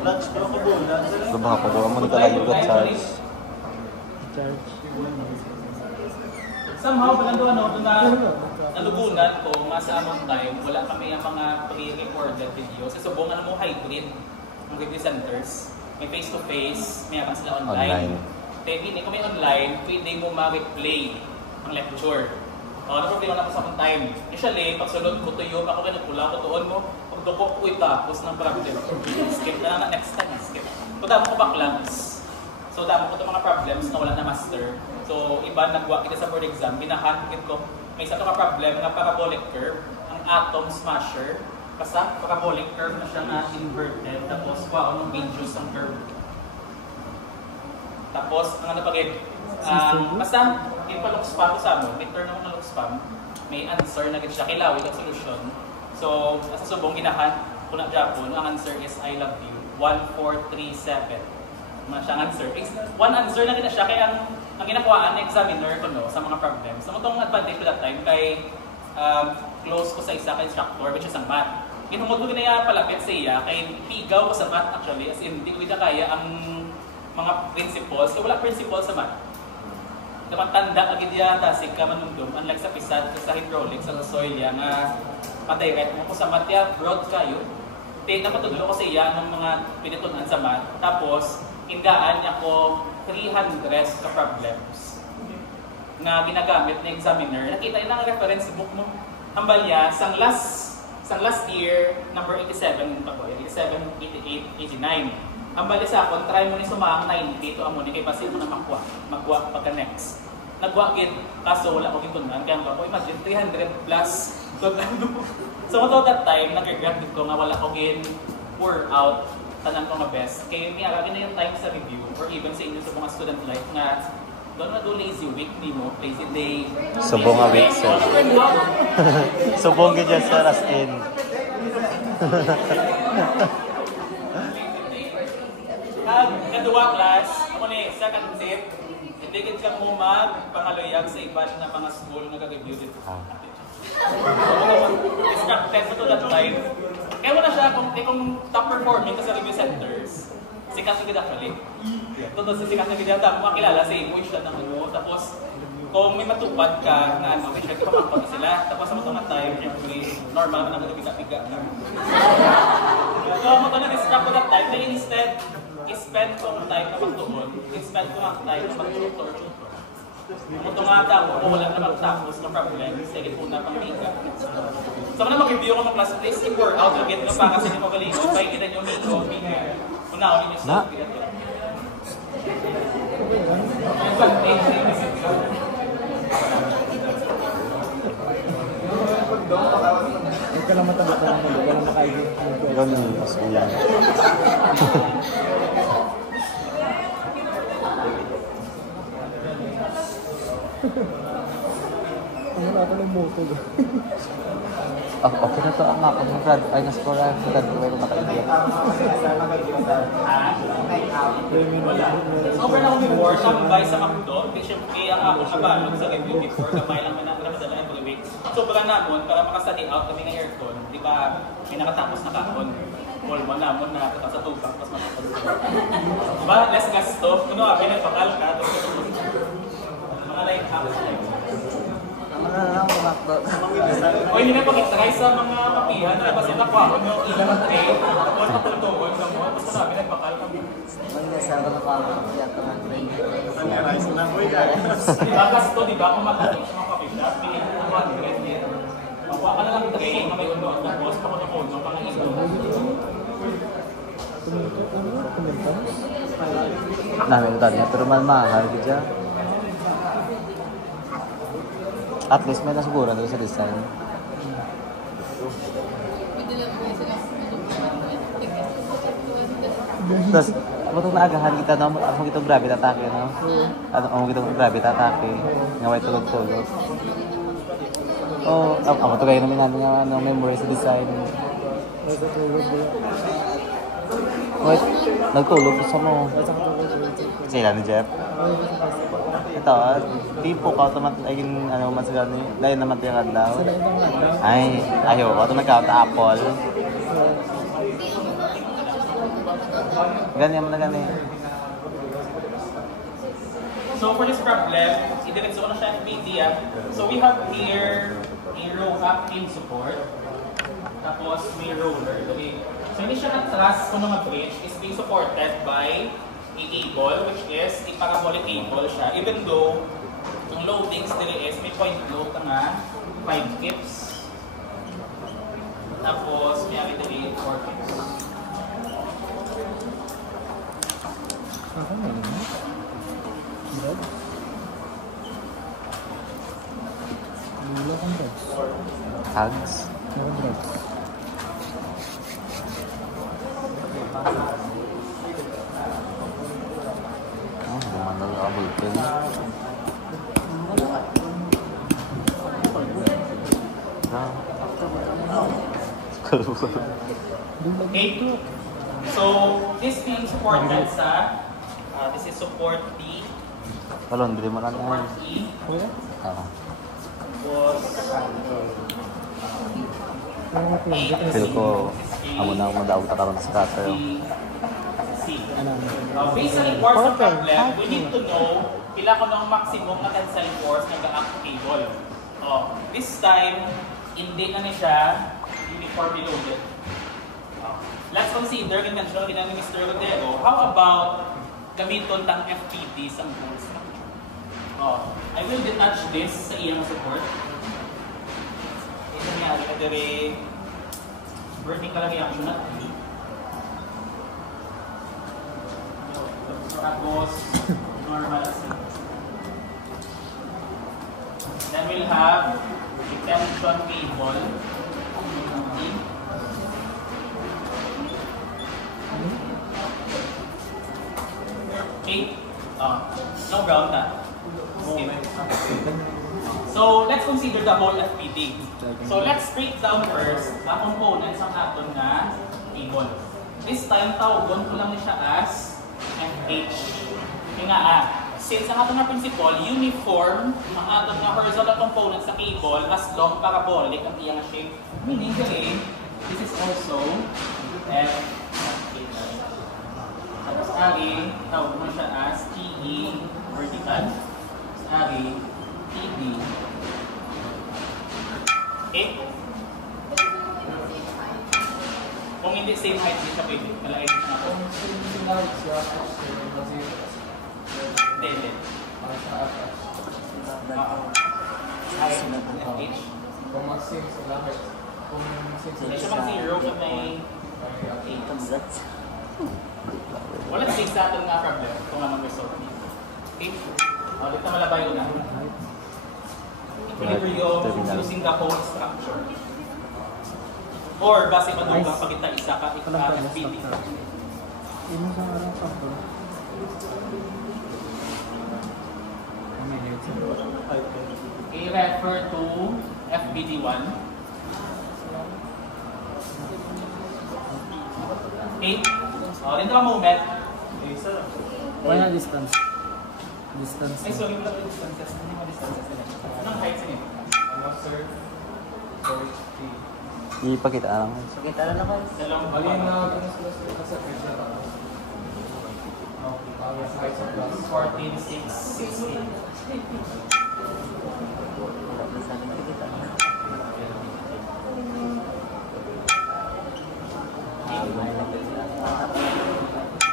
Lubha ko doon mo nito lang yung charge. Somehow, pag doon na nalubunan ko, masa among time, wala kami ang mga pre-recorded videos. Kasi subungan mo hybrid ng review centers. May face-to-face, may akan sila online. Kaya hindi ko may online, pwede mo ma-replay ang lecture. Problema na ko sa akong time. Usually, pag sunod ko tuyo, ako ganun pula, tutuon mo, pag duko ko itapos ng problem. Skip na lang next time, skip. So, damo ko backlangs. So, damo ko itong mga problems na wala na master. So, iba nagwa kita sa board exam, binahanggit ko. May isa mga problem nga parabolic curve, ang atom smasher. Basta parabolic curve na siya nga inverted, tapos anong radius ang curve. Tapos, ang ano pag-ibig, basta, yung pa-look spam ko sa mo, return naman ng look spam, may answer na siya, kilawin ang solution. So, sa subong ginahan, kung na-Japon, ang answer is I love you, 1437. Mga siyang answer. One answer na siya, kaya ang ginakuhaan ng examiner ko sa mga problems. So, itong advantage ko that time, kay close ko sa isa kay instructor, which is ang math. Ginumod ko ginaya palapit sa iya, kay pigaw ko sa math actually, as in, hindi ko kaya ang mga principles, so wala principles sa math. Dapat tanda agad yata si kamanundom, unlike sa pisad, sa hydraulics, sa soil yan, na padirect mo ko sa math yan, broad kayo. Napatudulo ko sa iya ng mga pinitunan sa math, tapos indaan niya ko 300 ka problems na ginagamit ng examiner. Nakita yun ang reference book mo. Hambal niya, sang last year, number 87, 87, 88, 89. Ang bali sa akon, try mo ni sumang 90 to amo ni kay basi mo na magwa pagka next. Nagwa gid kaso wala ko gitunan kaya ko imagine 300 plus so mo that time nag-regret ko nga wala ko gin pour out tanan ko nga best. Kay mi ara na yung time sa review or even sa inyo sa mga student life nga doon na do lazy week ni mo, lazy day. Subong nga week sir. Subong gid sir as in. Kadua class, ako ni second tip, hindi ka mo magpangaluyag sa iba na mga school na kag-review dito. Distracted sa to that time. Kaya wala siya kung top performing sa review centers. Sikat na kita actually. Totoo sa sikat na kita, makilala sa imo siya ng ano. Tapos, kung may matupad ka na ano, may syempre pamangkot sila. Tapos sa mga time, syempre, normal naman naman piga-piga ka. So, mga na-distract ko that time, na instead, i-spend ko ang time na magtuon, i-spend ko ang time na mag-tutor. Kung tumata ko, kung wala na magtapos ng problem, sige po na pang-piga. So, kung na mag-review ko ng class, please i-pour out again no pa kasi hindi mo galing. Kaya kita nyo may coffee. Kung naon nyo sa Huwag ka lang matanda ka lang, huwag ka lang makaigit. Ganun, mas ulan. Ano na ako ng moto ba? Okay na to ang ako ng grad. Ay, naskora. Grad ko ay makaigit. Over na kami war, tambay sa McDo. Siyempre, ang akong nabalog sa review before, kapay lang namadala yung break. So, para namon, para makastudy out kami ng aircon, di ba, may nakatapos na kahon. All mo namon na sa tubak, tapos matapos. Diba, less gasto. Kuno, abay nagpakal ka, tapos mga light house. Ano na lang ako McDo. O hindi na pag-try sa mga kapihan, kasi nakuha ko yung ilang tray, tapos natulungan sa mo, tapos sabi nagpakal kami. Mag-nasa ako na pala. Yata nga. Bakas to, di ba? Kung mag-try sa mga kapila, pili 200 din. Makuha ka na lang tray na may unod, tapos pakuno-kuno, pang-iso. Namin tanya, pero mahal ka dyan. At least may nasuguran doon sa design. Tapos, ako itong naagahan kita, no? Ako itong gravity atake, no? Ako itong gravity atake. Nga may tulog-tulog. Oh, ako ito kayo namin nga memory sa design. Wait, nagtulog sa mo. Sila ni Jeff? Ito, di po ka automatic ay ano man sila ni dahil naman tiyan daw. Ay, ayo, auto nagka-apple. Ganyan mo na ganyan. So for this problem, idiretso ko na siya FBD ah. So we have here a row up in support. Tapos may roller. Okay. So hindi siya atras kung mga bridge is being supported by a cable, which is a parabolic cable siya. Even though yung loadings nila is may point load na 5 kips. Tapos may ari dili 4 kips. Ako na yun. Drugs? Wala kang drugs. Tags. Meron drugs. Gumana lang ako bulpen. Okay. So this being supported sa this is support D, Talon, bili mo lang support yan. E, Wala? Oo. was Feel ko, amo na madaog takaroon sa kasa yun. B, C. Ano? Based on the force of problem, we need to know pila ko ng maximum na tensile force ng ga-act cable. This time, hindi na siya uniformly loaded. Let's consider, conventional ginamit ni Mr. Rodero, how about gamiton tang FPT sa whole structure? I will detach this sa iyang support. Ito nangyari na dire, vertical lang yung unat. Tapos, normal as it. Then we'll have a tension cable. Okay? No ground na. Skip. So, let's consider the whole FPT. So, let's break down first ang components ng aton na cable. This time, tawagon ko lang siya as FH. Kaya nga since ang aton na principle, uniform ang aton na horizontal components sa cable as long parabolic ang iyang shape. Meaning, this is also FH. Tapos ari, tawag mo siya as TE vertical. Tapos ari, TD. Okay? Kung hindi same height, hindi siya pwede. Malaki din siya ako. Hindi. FH. Kung mag-sing sa lahat. Kung mag-sing Hindi siya mag-zero kung may 8. Wala sing sa atin nga problem kung anong result niya. Okay? Dito malabay ko na. Equilibrium using the whole structure. Or base madugang pagkita isa ka FPT. Ano sa araw pa po? Okay, refer to FBD1. Okay? Dito ang moment. Wala distance. Distance. Ay, sorry, wala yung distances. Hindi mo distances nila. Anong height niya? Sir. Ipakita lang. Dalawang Alin na baba. ganun sila sa kasakit na tao. 14, 6, 16.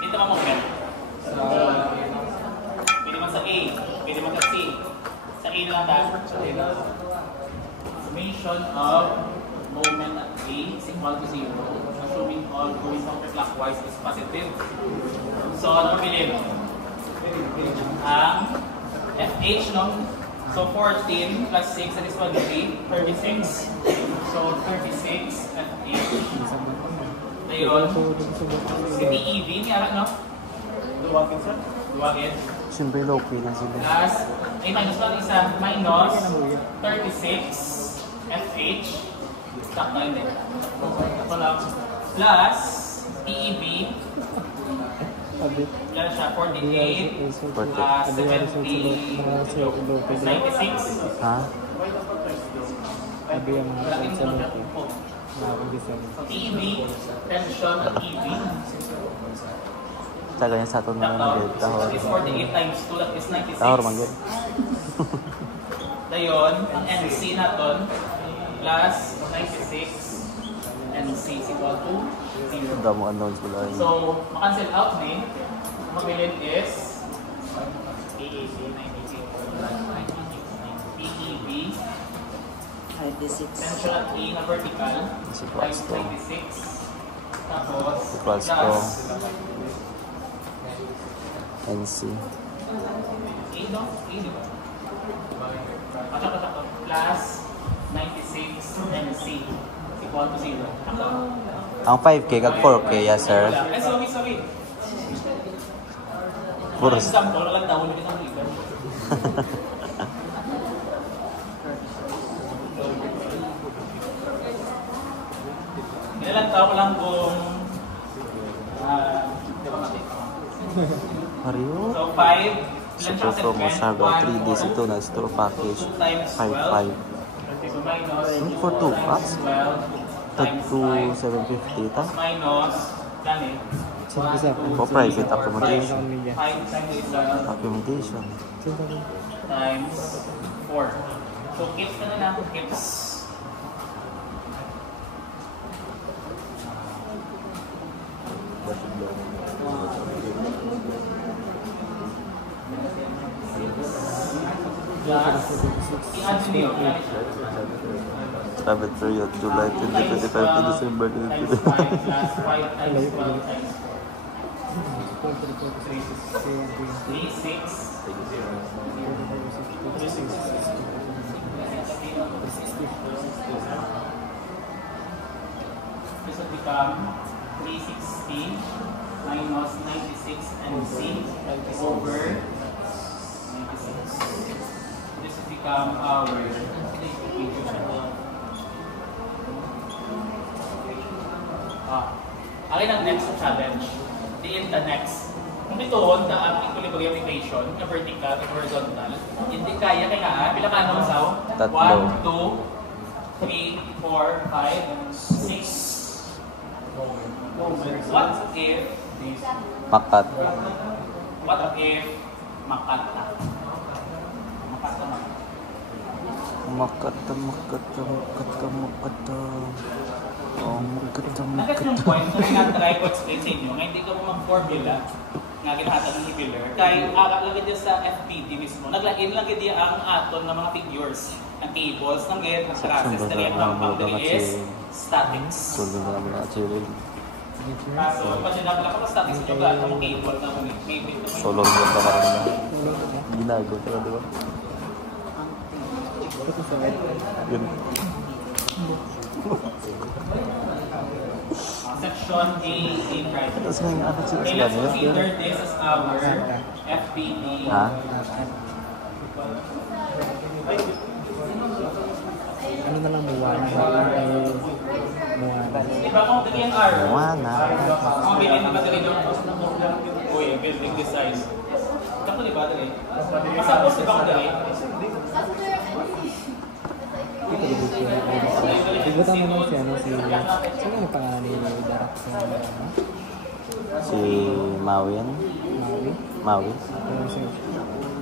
Dito ang moment. Pwede man sa A, pwede man sa C. Sa A na lang tayo. Summation of moment at A is equal to 0. Assuming all going counterclockwise is positive. So, ano bilhin? Ang FH, no? So, 14 plus 6, that is 23, 36. So, 36 FH. Ngayon, si TEV niya, no? Duwagin, sir? Duwagin. Siyempre, low-key na sila. Plus, ay minus lang isa, minus 36 FH. Stop na yun eh. Ako lang. Plus, TEB. Yan siya, 48 plus 70 96. Ha? Lagi mo na po. So, EV, tension at EV. Taga niya sa ato na Tapos, nag tahor. is 48 times 2, that is 96. Tahor man gud. Dayon, ang NC naton, plus 96, NC is equal to 0. Damo unknowns wala. So, makancel out ni, mabilin is EEB, EEB, 96. tension at E na vertical, Is equals times to 96. Tapos, equals to plus NC. E, no? E, di ba? Sakto. Plus 96 NC is equal to 0. Sakto. Ang 5K kag 4K, yes sir. Ay, sorry. For Example, walang tawag ulit ang ligan. Nilang tao lang kung Mario. so 5 Super promo Saga 3 days ito na store package 5.5. So minus For 2 packs. 12 Tag times to 5 750 ta. minus gani For private accommodation. 5 times 12 Accommodation. times 4. So keeps ka na lang, keeps. Plus, i-add nyo yun. Travel period July 2025 to December Times 2025. 5 plus 5 times 12 times 3, 6. This will become 360 minus 96 NC over 96. This will become our equation. Akin ang next challenge. Diin the next. Kung ito, ang equilibrium equation na vertical at horizontal, hindi kaya kaya pila ka ano saw? Tatlo. 1, 2, 3, 4, 5, 6. What if Makat. What if makata? Makata. Oh, Nagat yung point na nga-try ko explain sa inyo, nga hindi ka mo mag-formula nga ginahatan ng Hibbeler. Kaya lagay dyan sa FPT mismo, naglagin lang diya ang aton ng mga figures, ang tables, ng get, ang process, na rin ang boundary is statics. Tuloy na namin ang achieving. Kaso, pag sinabi lang ako statics, ito ba ang table na maybe. Solo mo pa rin na. Ginago ka, di ba? Yun. Section A private. Tapos ngayon, ano sila Okay, sila let's niya? consider this as our FPT. Ha? Ano na lang Moana? Moana. Diba kung dali ang R? Moana. Kung bilhin na ba dali doon? Uy, building design. Ito diba dali? Masapos diba kung dali? Ibutan mo naman si ano, si... Sino yung pangalan ni Darak sa ano? Si Maui yan? Maui? Maui? Ano si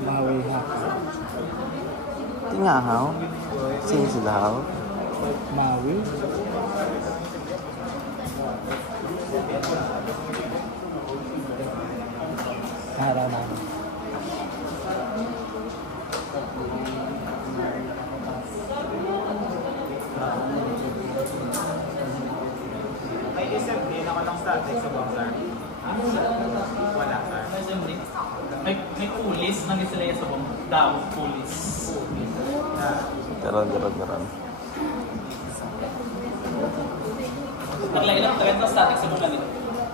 Maui Haka? Tinga haw? Sino sila haw? Maui? Kaharaw namin. May assembly na walang static sa box, sir. Wala, sir. May pulis nang sila sa bong daw pulis. Garon. Naglagay lang talaga ng static sa mga nito.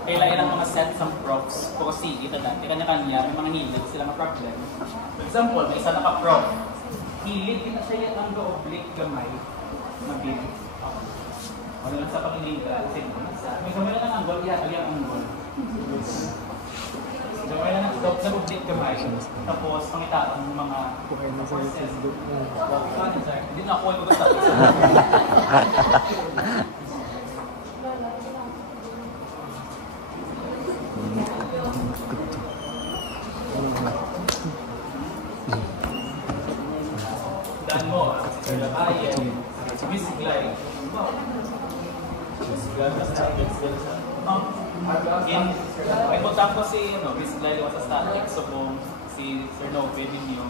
Kailangan ng mga sets ng props. Kung sige, ito kanya-kanya, may mga hilig sila mga problem. For example, may isa naka-prop. Hilig, kita siya ang oblique gamay. Mabili. Ano lang sa pag-iliga. May gamay lang ang anggol, ihatag yung anggol. Gamay lang sa oblique gamay. Tapos, pangitaan ng mga Okay na sa Facebook. Hindi na ako yung mag-static. client, Miss Glay. May contact ko si Miss Glay sa statics, so kung si Sir Nobe ninyo,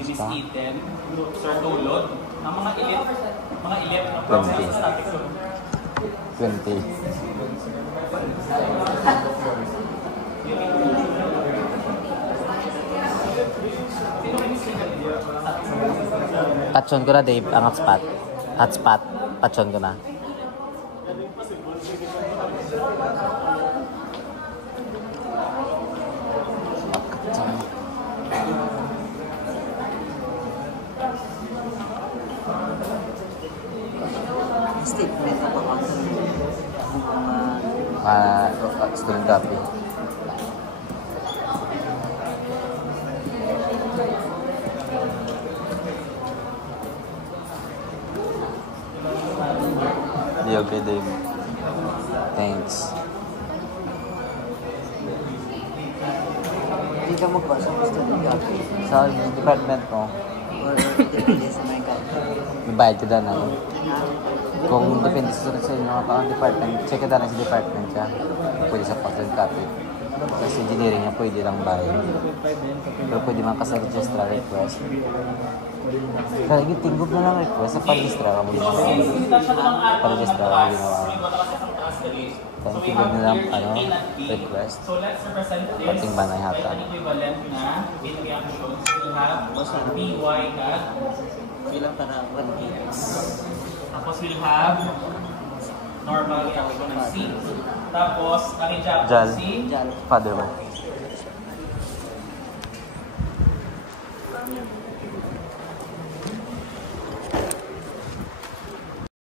si Miss Eden, Sir Tulod, ang mga elite na program sa statics. 20. Patson ko na, Dave, ang hotspot. Hotspot, patson ko na. Statement na pa ako. Student copy. Di okay, Dave. Thanks. Hindi ka magpasa sa student copy. Sa department mo, Or depende sa may copy. nabayad ka na. Kung depende sa inyo ang department, check ka na sa department siya. Pwede sa student copy. Kasi engineering niya pwede lang bayad. Pero pwede man ka sa registrar request. Kaya gitinggog na lang request sa pag-registrar mo ginawa. Pag-registrar mo ginawa. Kaya gitinggog na lang request. So let's represent this. Pating ba na ihata? An equivalent na in reactions will have BY at Bilang para 1 gigs. tapos we'll have normal reaction ng C. Tapos ang Jal. ejaculate C. Father mo.